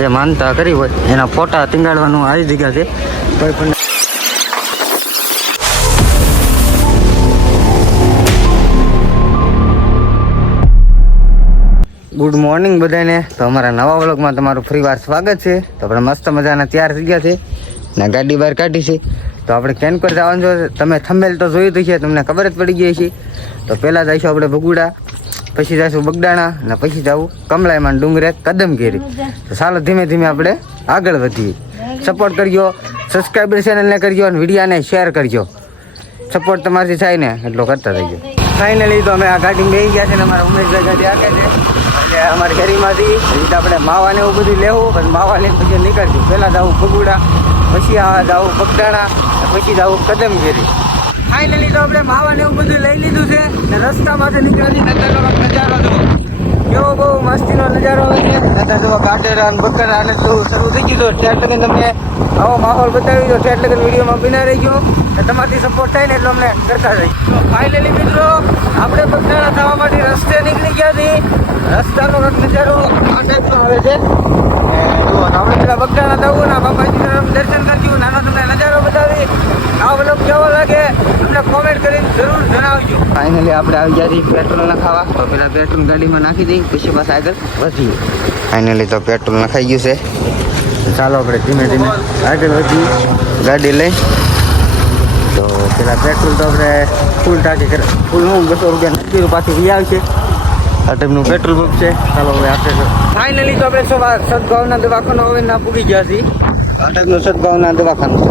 જે માનતા કરી હોય, એના ફોટા ટીંગાડવાનું આવી જગ્યા છે. કોઈ પણ ગુડ મોર્નિંગ બધાને. તો અમારા નવા વ્લોગમાં તમારું ફરીવાર સ્વાગત છે. તો આપણે મસ્ત મજાના તૈયાર થઈ ગયા છે ને ગાડી બહાર કાઢી છે. તો આપણે કેનકોર જવાનું છે. તમે થંબેલ તો જોયું તો છે તમને ખબર જ પડી ગઈ છે તો પહેલાં જઈશું આપણે ભગુડા. પછી જઈશું બગડાણા અને પછી જવું કમલાઈમાં ડુંગરે કદમગીરી તો ચાલો ધીમે ધીમે આપણે આગળ વધીએ. સપોર્ટ કરજો સબસ્ક્રાઈબર ચેનલને કરજો અને વિડીયાને શેર કરજો. સપોર્ટ તમારાથી થાય ને એટલો કરતા રહીજો. ફાઇનલી તો અમે આ ગાડી બેસી ગયા છે ને અમારા ઉમેશભાઈ ગાડી આકે છે. એટલે અમારી શેરીમાંથી હજી આપણે માવા ને એવું બધું લેવું પછી માવા લઈને પછી નીકળશું. પહેલાં જવું ભગુડા પછી આ જવું બગડાણા પછી જવું કદમગીરી ફાઇનલી તો આપણે માવા ને એવું બધું લઈ લીધું છે ને રસ્તામાંથી નીકળી નજારો નજારો જુઓ. કેવો બહુ મસ્તીનો નજારો હોય છે. નતા જુઓ ગાડેરા અને બકરા અને બધું શરૂ થઈ ગયું તો ત્યાં લગન તમને આવો માહોલ બતાવી દો ત્યાં લગન વિડીયોમાં બિના રહી ગયો. તમારાથી સપોર્ટ થાય ને એટલે અમને કરતા રહી. તો ફાઇનલી મિત્રો, આપણે બગડાણા થવા માટે રસ્તે નીકળી ગયા હતી રસ્તાનો નજારો આ આવે છે. જુઓ તો આપણે પેલા બગડાણા થવું ને બાપાજીના દર્શન કરજો. નાનો તમને નજારો બતાવી. આ બધો કેવો લાગે? અમને કોમેન્ટ કરીને જરૂર જણાવજો. ફાઇનલી આપણે આવી ગયા છીએ પેટ્રોલ નખાવા તો પેલા પેટ્રોલ ગાડીમાં નાખી દઈએ, પછી બસ આગળ વધીએ. ફાઇનલી તો પેટ્રોલ નખાઈ ગયું છે. ચાલો આપણે ધીમે ધીમે આગળ વધીએ. ગાડી લઈ. તો પેલા પેટ્રોલ તો આપણે ફૂલ ટાંકી કરે ફૂલ હું બસો રૂપિયા નક્કી પાછું વી આવશે. આ ટાઈપનું પેટ્રોલ પંપ છે. ચાલો હવે આપણે ફાઇનલી તો આપણે સદભાવના દવાખાનો હવે ના પૂગી ગયા છીએ. આ ટાઈપનું સદભાવના દવાખાનું છે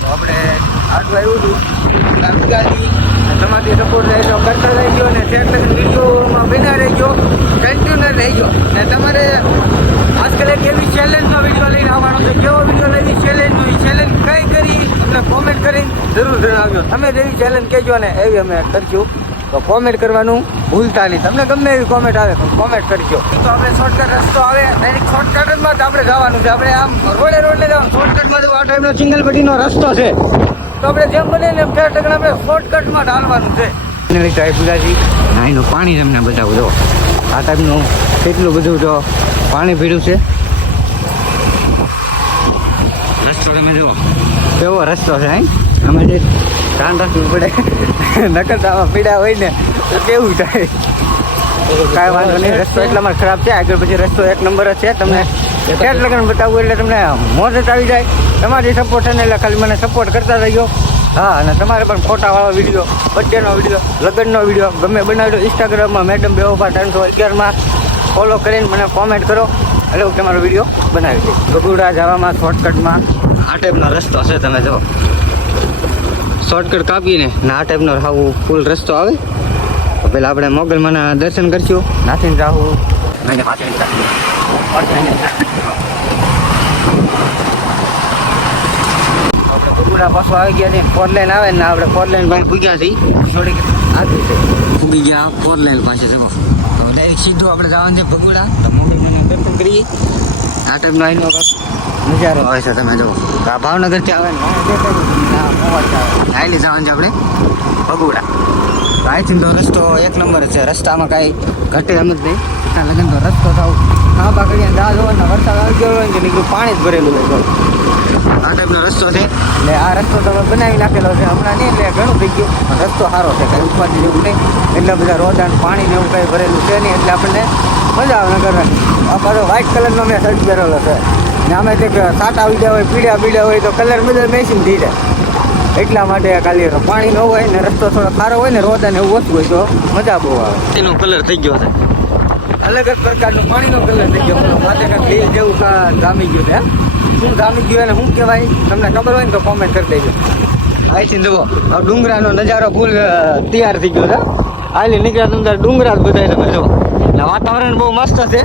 તો આપણે આટલું આવ્યું હતું આવી ગાડી તમારી સપોર્ટ રહેજો કરતા રહેજો ને ત્યાં લગી વિડીયોમાં બના રહેજો કન્ટિન્યુ રહેજો ને તમારે આજકાલ એક એવી ચેલેન્જનો વીડિયો લઈને આવવાનો છે કેવો વીડિયો લઈને ચેલેન્જનો એ ચેલેન્જ કઈ કરી એટલે કોમેન્ટ કરીને જરૂર જણાવજો. તમે જેવી ચેલેન્જ કહેજો ને એવી અમે કરશું તો કોમેન્ટ કરવાનું ભૂલતા નહીં. તમને ગમે એવી કોમેન્ટ આવે પણ કોમેન્ટ કરજો. તો આપણે શોર્ટકટ રસ્તો આવે. એની શોર્ટકટમાં જ આપણે જવાનું છે. આપણે આમ રોડે રોડે જવાનું. શોર્ટકટમાં આ ટાઈમનો સિંગલ પટ્ટીનો રસ્તો છે. તો આપણે જેમ બને ને એમ ચાર ટકા આપણે શોર્ટકટમાં ઢાલવાનું છે. એને લીધે પૂજાજી પાણી તમને બતાવું જો. આ ટાઈપનું કેટલું બધું જો પાણી પીડ્યું છે. રસ્તો તમે જુઓ. કેવો રસ્તો છે હે? અમે જે ધ્યાન રાખવું પડે. નકર તો આમાં પીડા હોય ને તો કેવું થાય? કાંઈ વાંધો નહીં રસ્તો એટલામાં ખરાબ છે. આગળ પછી રસ્તો એક નંબર જ છે. તમને ક્યાં લગ્ન બતાવવું એટલે તમને મોજ જ આવી જાય. તમારી સપોર્ટ છે ને એટલે ખાલી મને સપોર્ટ કરતા રહ્યો હા અને તમારે પણ ફોટાવાળો વીડિયો બર્થડેનો વીડિયો લગ્નનો વીડિયો ગમે બનાવ્યો ઇન્સ્ટાગ્રામમાં મેડમ બેવફા ત્રણસો અગિયારમાં ફોલો કરીને મને કોમેન્ટ કરો. એટલે હું તમારો વીડિયો બનાવી દઈશ બગુડા જવામાં શોર્ટકટમાં આ ટાઈપનો રસ્તો છે તમે જો. શોર્ટકટ કાપીને ને આ ટાઈપનો આવું ફૂલ રસ્તો આવે. પેલા આપણે મોગલમાના દર્શન કરશું. નાથીને રાહુ. આપણે પાછો આવી ગયા છે ફોર લાઈન આવે ને આપણે ફોર લાઈન પાસે પૂગ્યા છીએ. થોડીક આગળ ગયા, ફોર લાઈન પાસે જમો. તો ડાયરેક્ટ સીધું આપણે જવાનું છે ભગુડા. તો મોગલમાંના દર્શન કરીએ. આ ટાઈપનો કાંઈક નજારો આવે છે, તમે જુઓ. ભાવનગરથી આવે ને. હાઈલી જવાનું છે આપણે. બગુડા. તો અહીંથી તો રસ્તો એક નંબર છે. રસ્તામાં કાંઈ ઘટે એમ જ નહીં. ત્યાં લગન તો રસ્તો થાવ હા બાકી દાળ હોય વરસાદ આવી ગયો હોય ને નીકળું પાણી જ ભરેલું હોય આ ટાઈપનો રસ્તો છે. એટલે આ રસ્તો તમે બનાવી નાખેલો છે. હમણાં નહીં, એટલે ઘણું થઈ ગયું. રસ્તો સારો છે. કાંઈ ઉપાધિ જેવું નહીં. એટલા બધા રોદાન, પાણી ને એવું કાંઈ ભરેલું છે નહીં. એટલે આપણને મજા આવે કરવાની આ પાછો વ્હાઇટ કલરનો મેં શર્ટ પહેરેલો છે. ને આમે તે સાટા આવી હોય પીળ્યા પીળ્યા હોય તો કલર બધા મેચિંગ થઈ જાય. એટલા માટે ખાલી પાણી ન હોય ને રસ્તો થોડો સારો હોય ને રોદા ને એવું ઓછું હોય તો મજા બહુ આવે. એનો કલર થઈ ગયો છે. અલગ જ પ્રકારનું પાણીનો કલર થઈ ગયો. માથે કાંઈક લીલ જેવું જામી ગયું છે શું જામી ગયું એને શું કહેવાય? તમને ખબર હોય ને તો કોમેન્ટ કરી દેજો. અહીંથી જુઓ ડુંગરાનો નજારો ફૂલ તૈયાર થઈ ગયો છે. હાલી નીકળ્યા તમને ડુંગરા જ બધા. તમે જો એટલે વાતાવરણ બહુ મસ્ત છે.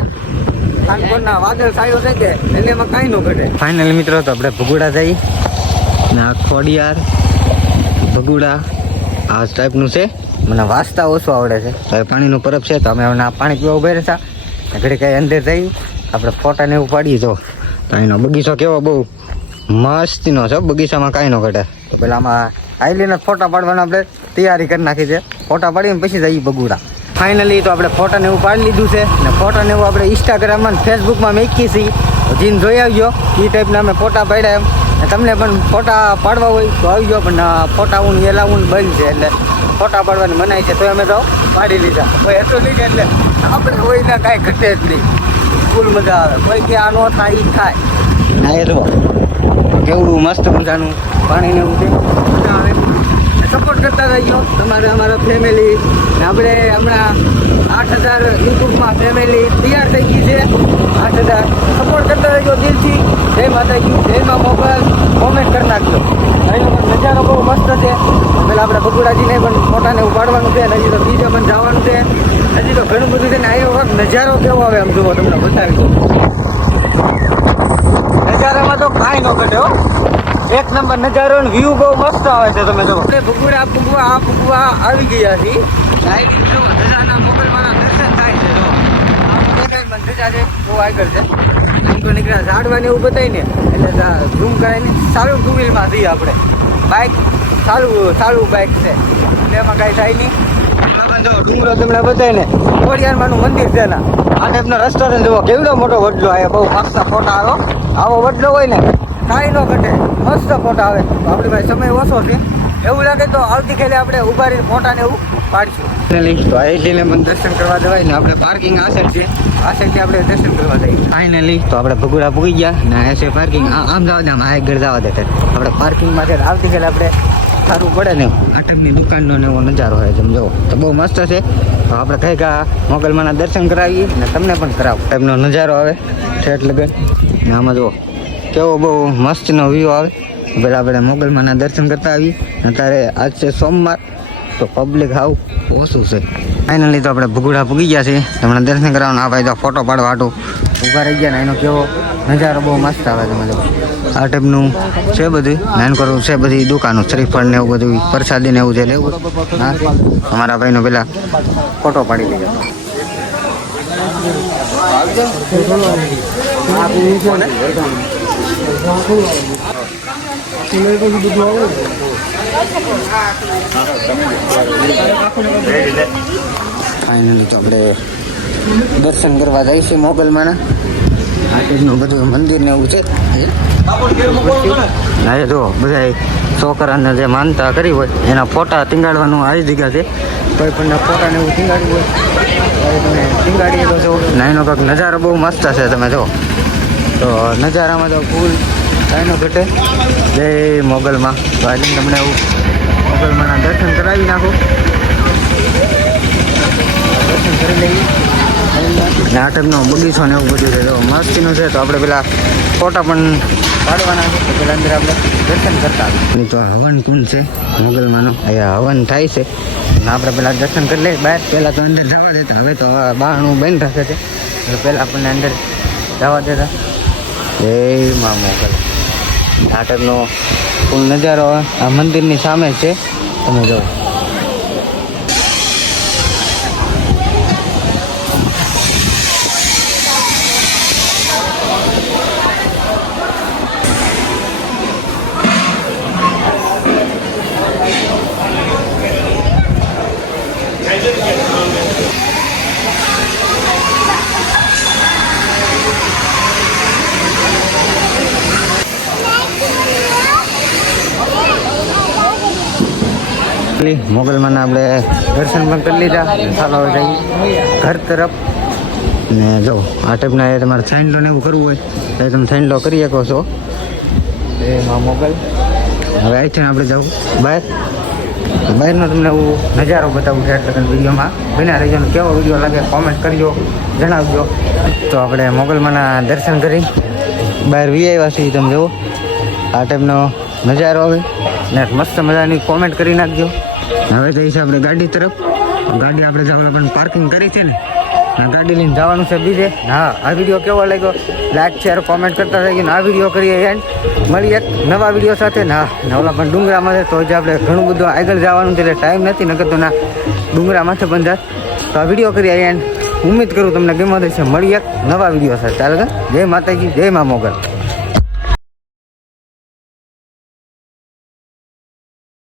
કાનપુરના વાદળ છાયો છે કે એટલે એમાં કાંઈ ન ઘટે. ફાઇનલ મિત્રો તો આપણે ભગુડા જઈ ને આ ખોડિયાર ભગુડા આ ટાઈપનું છે. મને વાંચતા ઓછું આવડે છે. તો પાણીનું પરબ છે તો અમે હમણાં આ પાણી પીવા ઊભા રહેતા. ઘડી કાંઈ અંદર જઈ આપણે ફોટાને એવું પાડીએ તો અહીંનો એનો બગીચો કેવો બહુ મસ્તીનો છે બગીચામાં કાંઈ ન ઘટે. તો પેલા આમાં આઈલીને ફોટા પાડવાના આપણે તૈયારી કરી નાખી છે. ફોટા પાડીને પછી જઈએ બગુડા ફાઇનલી તો આપણે ફોટાને એવું પાડી લીધું છે. ને ફોટાને એવું આપણે ઇન્સ્ટાગ્રામમાં ને ફેસબુકમાં મૂકી છીએ. જીન જોઈ આવ્યો એ ટાઈપના અમે ફોટા પાડ્યા એમ. તમને પણ ફોટા પાડવા હોય તો આવી જાઓ પણ ફોટા હું એલાવું બંધ છે એટલે ફોટા પાડવાની મનાય છે તો અમે તો પાડી લીધા. કોઈ એટલું નહીં એટલે આપણે કોઈને કાંઈ ઘટે જ નહીં. ફૂલ મજા આવે. કોઈ કે આ ન થાય એ થાય. ના એ તો કેવું મસ્ત મજાનું પાણી ને એવું છે. મજા આવે. સપોર્ટ કરતા રહીજો. તમારે અમારા ફેમિલી આપણે હમણાં આઠ હજાર યુટ્યુબમાં ફેમિલી તૈયાર થઈ ગઈ છે. આઠ હજાર. સપોર્ટ કરતા રહીજો દિલથી. જય માતાજી જય મા મોબાઈલ કોમેન્ટ કરી નાખજો. અહીંનો નજારો બહુ મસ્ત છે. પેલા આપણે ભગુડાજીને પણ ફોટાને ઉપાડવાનું છે હજી તો બીજે પણ જવાનું છે. હજી તો ઘણું બધું છે ને આવી વખત નજારો કેવો આવે આમ જુઓ તમને બતાવી દઉં. નજારામાં તો કાંઈ ન ઘટે હો. એક નંબર નજારો ને વ્યૂ બહુ મસ્ત આવે છે તમે જો આપણે ભગુડા ભૂગવા આ ભૂગવા આવી ગયા છીએ. લાઈટિંગ જો નજારાના મોબાઈલમાં દર્શન થાય છે જો. આ મોબાઈલમાં ધજા છે બહુ આગળ છે. તો નીકળ્યા ઝાડવાને એવું બતાવી ને, એટલે ઝૂમ કરાવીને સારું ટુ વ્હીલમાં જઈએ આપણે. બાઇક સારું સારું બાઇક છે. એમાં કાંઈ થાય નહીં. ડુંગરો તમને બતાવીને ખોડિયારમાંનું મંદિર છે ને આ રેસ્ટોરન્ટ જુઓ, કેવડો મોટો વડલો આવે, બહુ મસ્ત ફોટા આવ્યો આવો વડલો હોય ને, કાંઈ ન ઘટે. મસ્ત ફોટા આવે. આપણી પાસે સમય ઓછો છે. એવું લાગે તો આવતીકાલે આપણે ઊભા રહીને ફોટા ને એવું પાડીશું. તો આઈટીને પણ દર્શન કરવા જવાય ને આપણે પાર્કિંગ આ સાઈડ છે. આ સાઈડથી આપણે દર્શન કરવા જઈએ. ફાઇનલી તો આપણે ભગુડા પૂગી ગયા ને આ છે પાર્કિંગ આમ જવા દે, આમ આ આગળ જવા દે આપણે પાર્કિંગમાં છે આવતીકાલે આપણે સારું પડે ને આટમની દુકાનનો ને એવો નજારો હોય તમે જો તો બહુ મસ્ત છે. તો આપણે કઈ કા મોગલમાના દર્શન કરાવીએ ને તમને પણ કરાવો. ટાઈપનો નજારો આવે, ઠેઠ લગન. ને આમાં જુઓ, કેવો બહુ મસ્તનો વ્યૂ આવે. પેલા આપણે મોગલમાના દર્શન કરતા આવીએ. અત્યારે આજ છે સોમવાર. તો પબ્લિક હાવ ઓછું છે. ફાઇનલી તો આપણે ભગુડા ભૂગી ગયા છે તમને દર્શન કરવાનો આ ભાઈ તો ફોટો પાડવા હાટું. ઊભા રહી ગયા ને એનો કેવો નજારો બહુ મસ્ત આવે તમે જો આ ટાઈપનું છે બધું નાનકડું છે બધી દુકાનો, શ્રીફળ ને એવું બધું, પ્રસાદી ને એવું છે. લેવું અમારા ભાઈનો પેલા ફોટો પાડી લીધો. ફાઇનલી તો આપણે દર્શન કરવા જઈશું મોગલમાંના. આ ટાઈપનું બધું મંદિર ને એવું છે. હા જો બધા છોકરાને જે માનતા કરી હોય, એના ફોટા ટીંગાડવાનું આવી જગ્યા છે. કોઈ પણ ફોટા ને એવું ટીંગાડ્યું હોય તમે ટીંગાડીએ તો ના કંઈક નજારો બહુ મસ્ત છે તમે જો. તો નજારામાં તો ફૂલ કાંઈ ઘટે. જય મોગલમાં. તો આજે તમને એવું મોગલમાંના દર્શન કરાવી નાખું. દર્શન કરી લઈએ આ ટાઈપનો બગીચો ને એવું બધું છે. મસ્તીનું છે, તો આપણે પેલા ફોટા પણ પાડવાના છે. પેલા અંદર આપણે દર્શન કરતા નહીં તો હવન કુંડ છે, મોગલમાંનો. અહીંયા હવન થાય છે. આપણે પેલા દર્શન કરી લઈએ બહાર. પહેલાં તો અંદર જવા દેતા. હવે તો બહારનું બંધ રાખે છે. પહેલાં આપણને અંદર જવા દેતા. જય મા મોગલ આ ટાઈપનો ફૂલ નજારો આ મંદિરની સામે છે. તમે જો મોગલમાંના આપણે દર્શન પણ કરી લીધા. ચાલો જઈએ. ઘર તરફ. ને જો આ ટાઈપના એ તમારે સાઈન ને એવું કરવું હોય તો એ તમે સાઈન કરી શકો છો. એ માં મોગલ. હવે અહીંથી આપણે જવું. બહાર. બહારનો તમને એવું નજારો બતાવું છે એટલે વિડીયોમાં. બિના રહીજો કેવો વીડિયો લાગે કોમેન્ટ કરજો જણાવજો. તો આપણે મોગલમાંના દર્શન કરી. બહાર વી આવ્યા છીએ તમે જુઓ. આ ટાઈપનો નજારો આવે. ને મસ્ત મજાની કોમેન્ટ કરી નાખજો. હવે જઈશું આપણે ગાડી તરફ. ગાડી આપણે જવા પણ પાર્કિંગ કરી છે ને. ગાડી લઈને જવાનું છે બીજે. હા, આ વીડિયો કેવો લાગ્યો? લાઈક શેર કોમેન્ટ કરતા થઈ ને આ વીડિયો કરીએ એન્ડ મળીએ એક નવા વીડિયો સાથે. ના નવલા પણ ડુંગરામાં છે, તો જ આપણે ઘણું બધું આગળ જવાનું છે, એટલે ટાઈમ નથી નગર તો ના ડુંગરામાં છે બંધ તો આ વીડિયો કરીએ એન્ડ ઉમ્મીદ કરું તમને ગમો છે મળી એક નવા વીડિયો સાથે. ચાલે જય માતાજી, જય મા મોગલ.